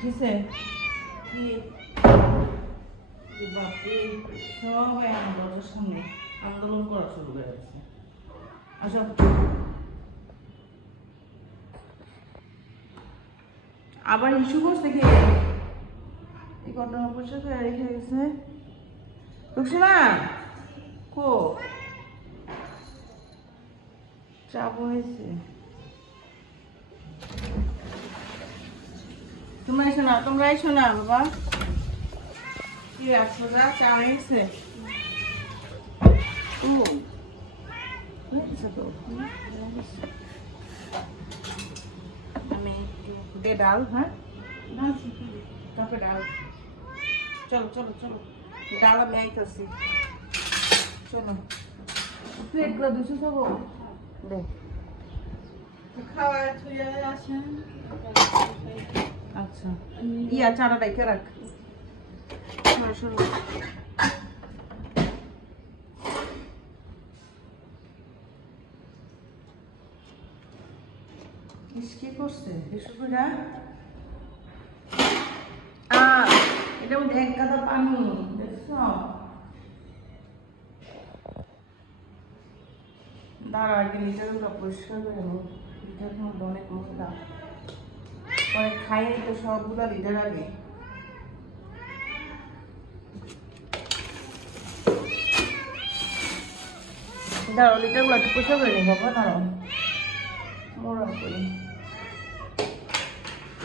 কিসে কি বাপরে, সবাই আমার দরজার সামনে আন্দোলন করা শুরু করে দিচ্ছে। আসো, আবার ইস্যু করছে কি এই ঘটনা পরিষ্কার করে রেখে গেছে। ঢুকছি না কো চাপ হয়েছে। তোমরা এসো না, তোমরা এসো না বাবা। কি রাখছো যা চা হয়েছে? ও হয়েছে তো। আমি দে ডাল, হ্যাঁ তারপরে ডাল। চলো চলো চলো, ডাল আমি আইতেছি। চলো প্লেটগুলো দুশো খাবো দে খাওয়া থুইয়া আসেন। আচ্ছা ইয়া চাটা ডাইকে রাখ। সরো সরো, কি করছে বিশুকুরা? এটার মধ্যে এক গাদা পানি দেখছ? দাঁড়া আগে লিটারগুলো পরিষ্কার করে নেব। লিটার মধ্যে অনেক মশলা পরে খাইয়ে তো সবগুলো লিটার আগে। দাঁড়াও লিটারগুলো একটু পরিষ্কার করে নিই বাবা, দাঁড়াও মরম করি।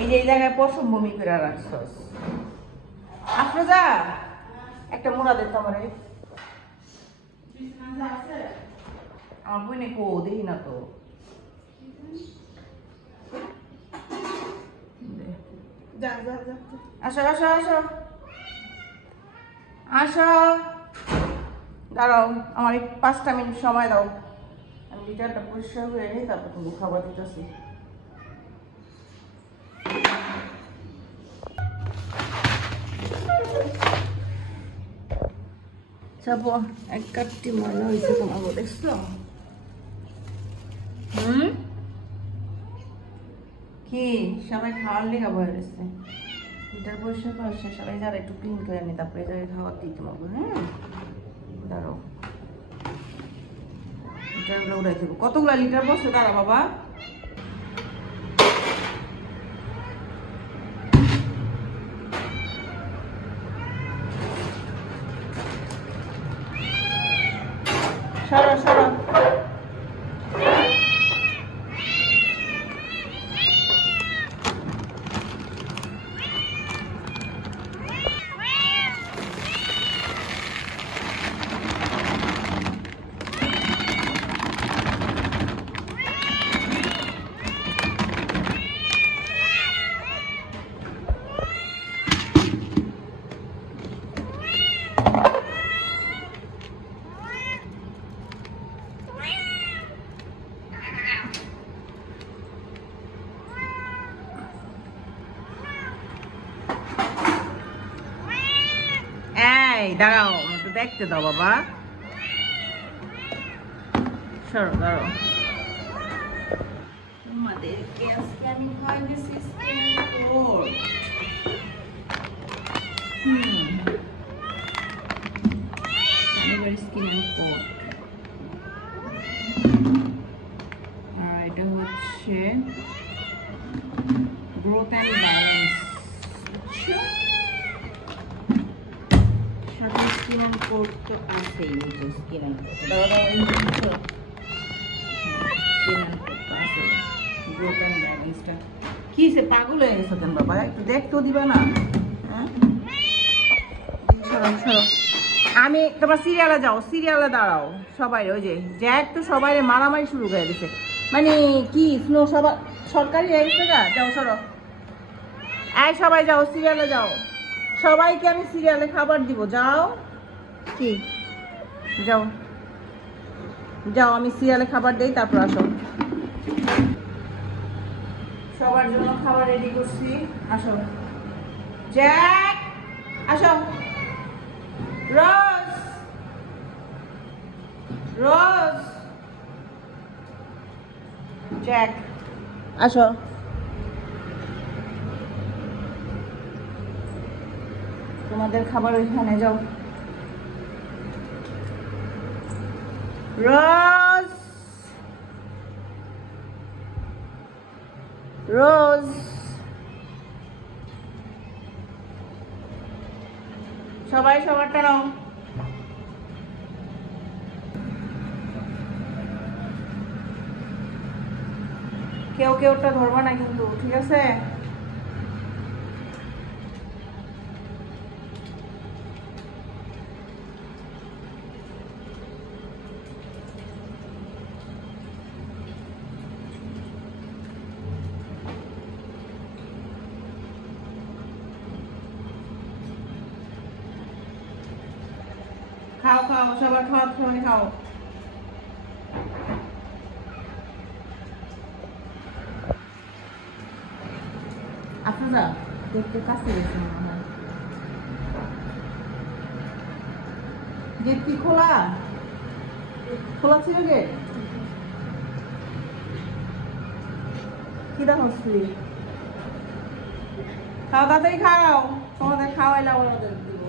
এই যে এই জায়গায় পশম বমি করে রাখছস। আফরোজা একটা মোড়া দে তো আমারে। আমার বইনে কো দেখি না তো। আসো আসো আসো আসো, দাঁড়াও আমার 5টা মিনিট সময় দাও। আমি লিটারটা পরিষ্কার করে নিই, তারপর তুমি খাবার দিতেছি। যাবো এক কাপটি ময়লা হয়েছে তোমার দেখছো? কি সবাই খাওয়ার লেখা বয়ে রয়েছে। লিটার পরিষ্কার করার শেষ, সবাই যারা একটু ক্লিন করে নি তারপরে যারা খাওয়ার দিই তোমাকে। হ্যাঁ দাঁড়াও লিটারগুলো উড়াই দেবো। কতগুলো লিটার বসে দাঁড়া বাবা। সরো সরো, এই দাঁড়াও একটু দেখতে দাও বাবা। সরো দাঁড়াও, তোমাদেরকে আজকে আমি খাওয়াই দিচ্ছি স্কিন কোট। আর এটা হচ্ছে গ্রোথ অ্যান্ড ব্যালেন্স। সাথে স্কিন অ্যান্ড কোট তো আছেই, স্কিন অ্যান্ড কোট আছে। গ্রোথ অ্যান্ড ব্যালেন্সটা কি সে পাগল হয়ে গেছে কেন বাবা? একটু দেখতেও দিবা না? হ্যাঁ সরো সরো, আমি তোমার সিরিয়ালে যাও, সিরিয়ালে দাঁড়াও সবাই। ওই যে জ্যাক তো সবাই মারামারি শুরু করে দিছে, মানে কি স্নো সবার সরকারি হয়ে গেছে গা। যাও সরো, এই সবাই যাও সিরিয়ালে যাও। সবাইকে আমি সিরিয়ালে খাবার দিব, যাও। কি যাও যাও, আমি সিরিয়ালে খাবার দেই তারপর আসো। সবার জন্য খাবার রেডি করছি, আসো। জ্যাক আসো, রোজ রোজ জ্যাক আসো। তোমাদের খাবার ওইখানে যাও। রোজ রোজ সবাই সবারটা নাও। কেউ কেউটা ধরবা না কিন্তু, ঠিক আছে? খাও খাও, সবার খাওয়ার সময় খাও। আফরোজা দেখতে কাছে গেছে মনে হয়। গেট কি খোলা? খোলা ছিল গেট? কিরা হচ্ছিলি? খাও তাড়াতাড়ি খাও, তোমাদের খাওয়াইলে আবার ওদের দিব।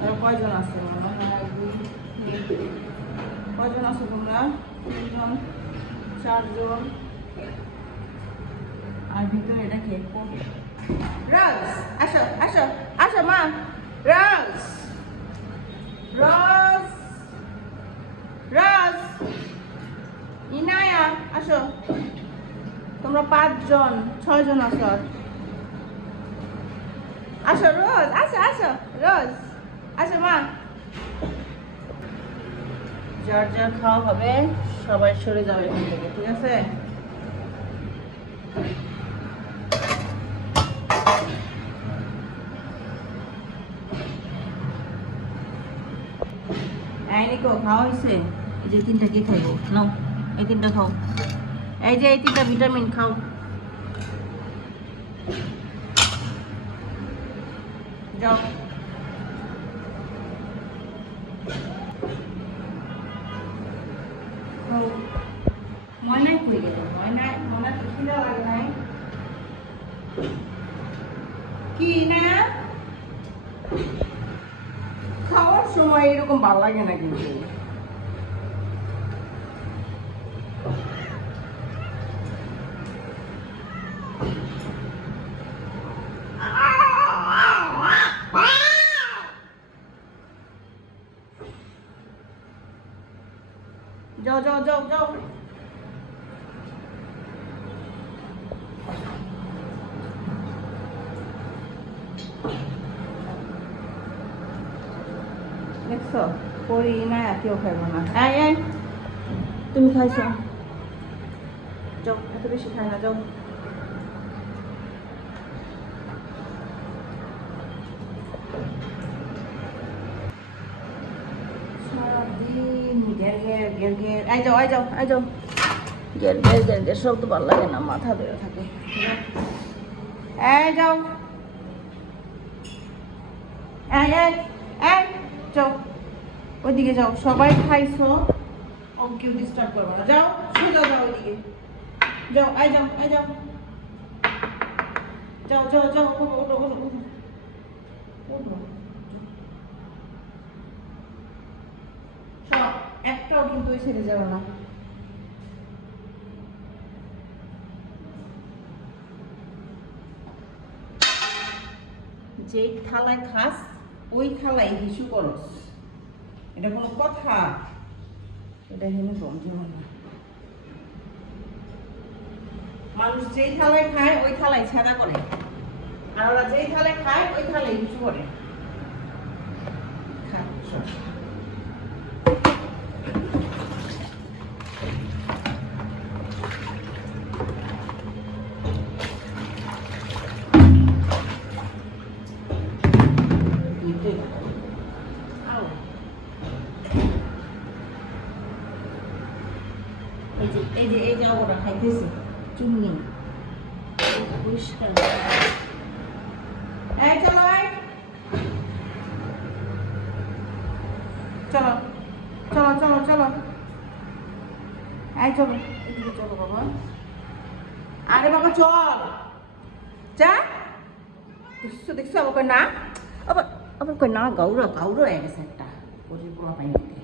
আর কয়জন আছে মনে হয়? কয়জন আছো তোমরা? 3 জন 4 জন। আর ভিতরে এটা কে? রোজ আসো আসো আসো মা। রোজ রোজ রোজ ইনায়া আসো। তোমরা 5 জন 6 জন আছো। আসো রোজ, আসো আসো রোজ, আসো মা। যার যার খাওয়া হবে সবাই সরে যাবে এখান থেকে, ঠিক আছে? এই নিকো খাওয়া হয়েছে? এই যে 3টা কি খাইবো? নাও এই 3টা খাও। এই যে এই 3টা ভিটামিন খাও। যাও ময়নাই কই গেল? ময়না তো খিদা লাগে নাই কি না? খাওয়ার সময় এরকম ভালো লাগে না কিন্তু। যাও যাও যাও যাও। দেখছো পরি না কেউ খাইব না। এই তুমি খাইছো? যাও, এত বেশি খাই না, যাও। সারাদিন ঘের ঘের ঘের ঘের। এই যাও এই যাও এই যাও। ঘের ঘের ঘের ঘের সব তো ভালো লাগে না, মাথা ধরে থাকে। এই যাও এই এই এই যাও, ওইদিকে যাও। সবাই খাইছো, কেউ ডিস্টার্ব করবো না। যাও সোজা যাও ওইদিকে। যাও এই যাও এই যাও। যাও যাও যাও, ওঠো ওঠো ওঠো ওঠো ওঠো। সব একটাও কিন্তু ওই ছেড়ে যাবে না। যেই থালায় খাস ওই থালায় হিসু করস, এটা কোনো কথা? এটা হেনে বন্ধ না। মানুষ যেই থালায় খায় ওই থালায় ছেঁদা করে, আর ওরা যেই থালায় খায় ওই থালায় হিসু করে। এই যে ওরা খাইতেছে চুন্নি পরিষ্কার। এই চলো চলো চলো চলো চলো। এই চলো এদিকে চলো বাবা। আরে বাবা চল, যা। দেখছো দেখছো বাবা না? আবার কই না গৌর গৌর হয়ে গেছে একটা পরির পোলা পাইনিতে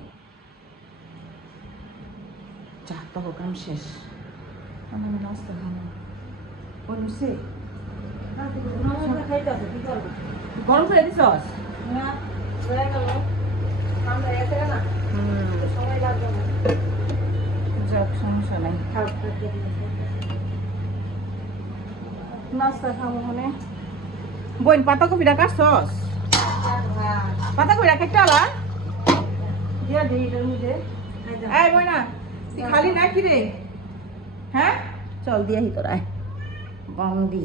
যা তখন কাম শেষ আমি নাস্তা খাবো বলছে গরম করে দিছস যাক সমস্যা নাই নাস্তা খাবো মানে বোন পাতাকপিটা কাটছস পাতাকপিটা কেটে আলা দিয়া দে এটার মধ্যে এই বোনা তুই খালি না কি রে হ্যাঁ চল দিয়া হি তোরা বন্দি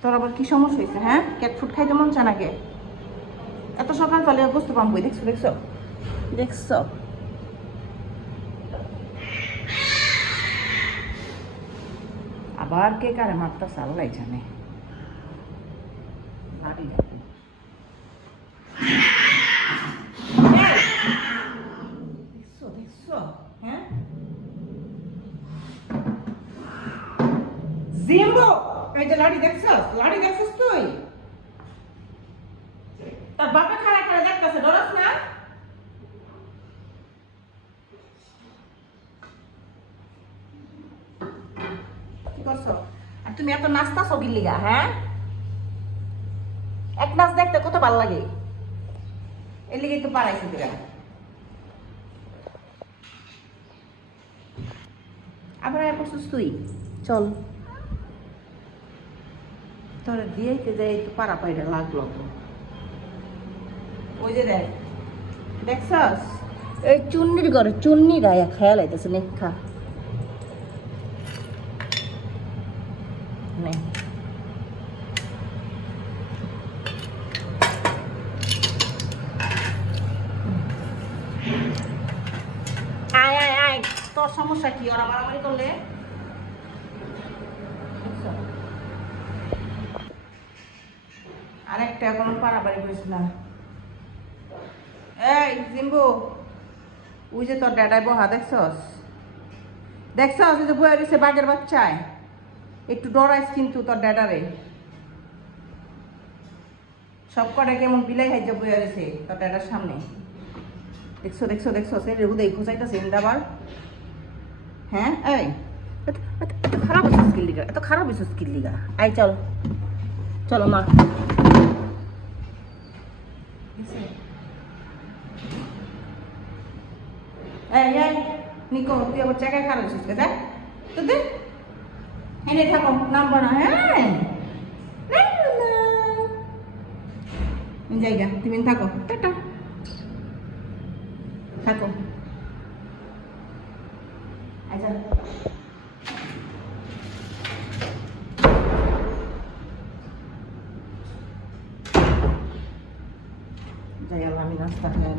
তোর আবার কি সমস্যা হয়েছে হ্যাঁ ক্যাট ফুড খাইতে মন চায় নাকি এত সকাল তাহলে বুঝতে পারবো দেখছো দেখছো দেখছো আবার কে কারে মারতা চাল্লাই জানে লাড়ি দেখো দেখছো দেখছো হ্যাঁ জিম্বো এই যে লাড়ি দেখছস তুই তোর বাপে খাড়া করে দেখতেছে ডরস না কি করছো আর তুমি এত নাস্তা সগির লিগা হ্যাঁ এক নাচ দেখতে কত ভালো লাগে এর লিগে তো পারাইছি তোরা আবার পড়ছিস তুই চল তোর দিয়েইতে যাই একটু পাড়া পাইটা লাগলো তো ওই যে দেখ দেখছস এই চুন্নির ঘরে চুন্নি গায়ে খেয়াল আইতেছে নেখা নে আয় আয় আয় তোর সমস্যা কি ওরা মারামারি করলে আরেকটা এখন পারাপারি করিস না এই জিম্বু ওই যে তোর ড্যাডাই বহা দেখছস দেখছস ওই যে বয়ে রয়েছে বাঘের বাচ্চায় একটু ডরাইস কিন্তু তোর ড্যাডারে সব কটা কেমন বিলাই হাইজা বয়ে রয়েছে তোর ড্যাডার সামনে দেখছো দেখছো দেখছো সে হুদাই খোঁচাইতেছে ইন্দাবার হ্যাঁ এই এত খারাপ হয়েছে স্কিল লিগা এত খারাপ হয়েছে স্কিল লিগা আই চল চলো মা এই এই নিকো তুই আবার জায়গায় খারাপ হয়েছিস কে দেখ তো দে এনে থাকো নামবো না হ্যাঁ জায়গা তুমি থাকো টাটা থাকো আচ্ছা যাই আমি নাস্তা খাই